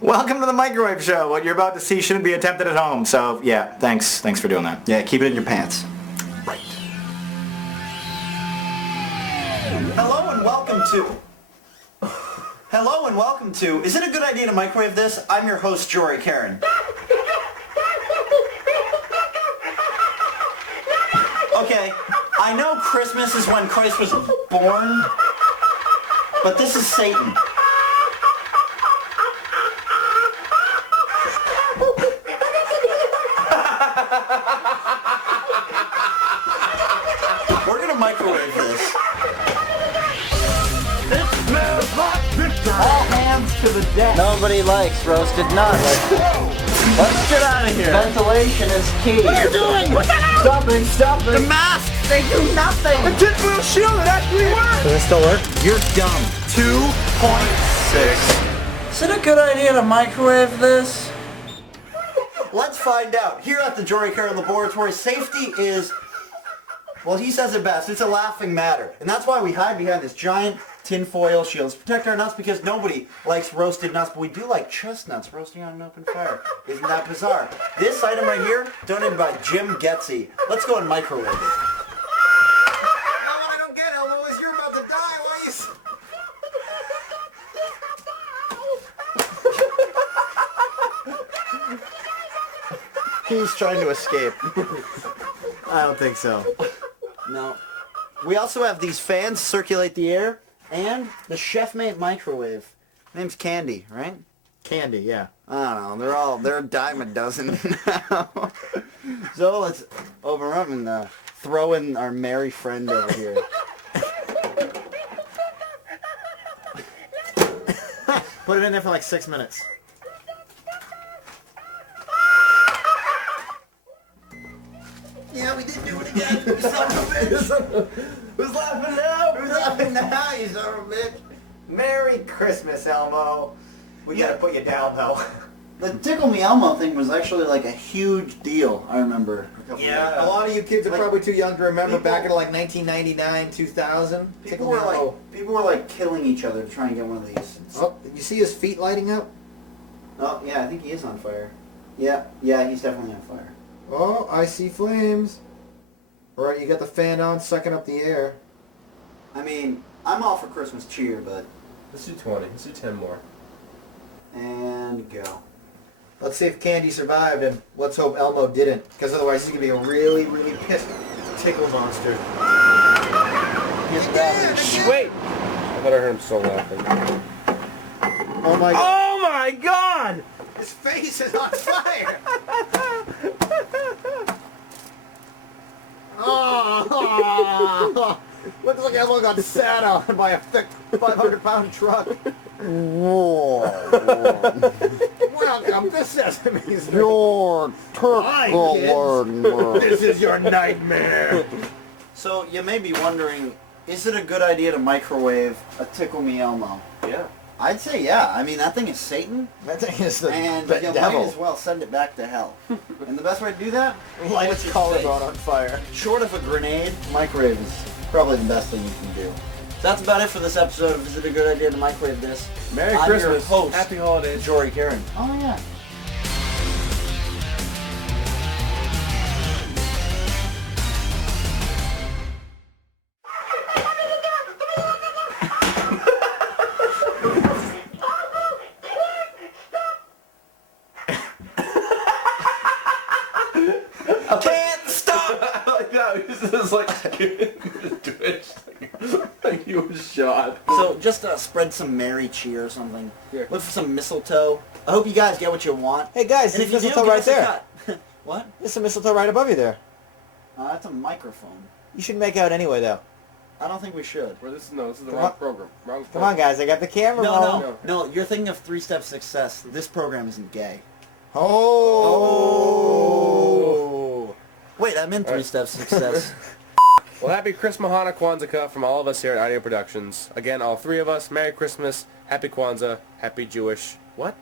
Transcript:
Welcome to the Microwave Show. What you're about to see shouldn't be attempted at home. So, yeah, thanks for doing that. Yeah, keep it in your pants. Right. Hello and welcome to Is It a Good Idea to Microwave This? I'm your host, Jory Karen. Okay, I know Christmas is when Christ was born, but this is Satan. We're gonna microwave this. It smells like victory. All hands to the deck. Nobody likes roasted nuts. Let's get out of here. Ventilation is key. What are you doing? What the hell? Stop it. The masks, they do nothing. The tinfoil shield, it actually works. Does it still work? You're dumb. 2.6. Is it a good idea to microwave this? Let's find out. Here at the Jory Karen Laboratory, safety is, well, he says it best. It's a laughing matter. And that's why we hide behind this giant tinfoil shield. To protect our nuts because nobody likes roasted nuts, but we do like chestnuts roasting on an open fire. Isn't that bizarre? This item right here, donated by Jim Getzey. Let's go and microwave it. I don't get it, Elmo. Is you're about to die. Why you... He's trying to escape. I don't think so. No. We also have these fans to circulate the air and the chef-made microwave. Name's Candy, right? Candy, yeah. I don't know. They're a dime a dozen now. So let's open up and throw in our merry friend over here. Put it in there for like 6 minutes. Yeah, we did do it again. You son of a bitch. Who's laughing now? Who's laughing now, you son of a bitch? Merry Christmas, Elmo. We gotta put you down, though. The Tickle Me Elmo thing was actually like a huge deal, I remember. Yeah, a lot of you kids are Like, probably too young to remember people- back in like 1999, 2000. People were like killing each other to try and get one of these. Oh, did you see his feet lighting up? Oh, yeah, I think he is on fire. Yeah, he's definitely on fire. Oh, I see flames. Alright, you got the fan on, sucking up the air. I mean, I'm all for Christmas cheer, but... Let's do 20. Let's do 10 more. And go. Let's see if Candy survived, and let's hope Elmo didn't, because otherwise he's going to be a really, really pissed tickle monster. Wait! I thought I heard him still laughing. Oh my god. Oh my God! His face is on fire! Oh, looks like Elmo got sat on by a thick 500-pound truck. Welcome to Sesame's. Your Hi, kids. This is your nightmare. So, you may be wondering, is it a good idea to microwave a Tickle Me Elmo? Yeah. I'd say yeah. I mean, that thing is Satan, That thing is the and you devil. might as well send it back to hell. And the best way to do that? Light What's its your collarbone on fire. Short of a grenade, microwave is probably the best thing you can do. That's about it for this episode of Is It a Good Idea to Microwave This? Merry I'm Christmas. your host, Happy holidays. Jory Karen. Oh yeah. Can't stop! Like that. He was just like twitch. Like he was shot. So just spread some merry cheer or something. Here. Look for some mistletoe. I hope you guys get what you want. Hey guys, And if there's you do, mistletoe give right us a there. cut. What? There's some mistletoe right above you there. That's a microphone. You should make out anyway, though. I don't think we should. This is the Come wrong on. program. Wrong Come on, guys, I got the camera rolling. No, you're thinking of 3-Step Success. This program isn't gay. Oh. Wait, I'm in 3-Step Success. Well, happy Christmas, Mahana, Kwanzaa from all of us here at Audio Productions. Again, all three of us, Merry Christmas, Happy Kwanzaa, Happy Jewish... What?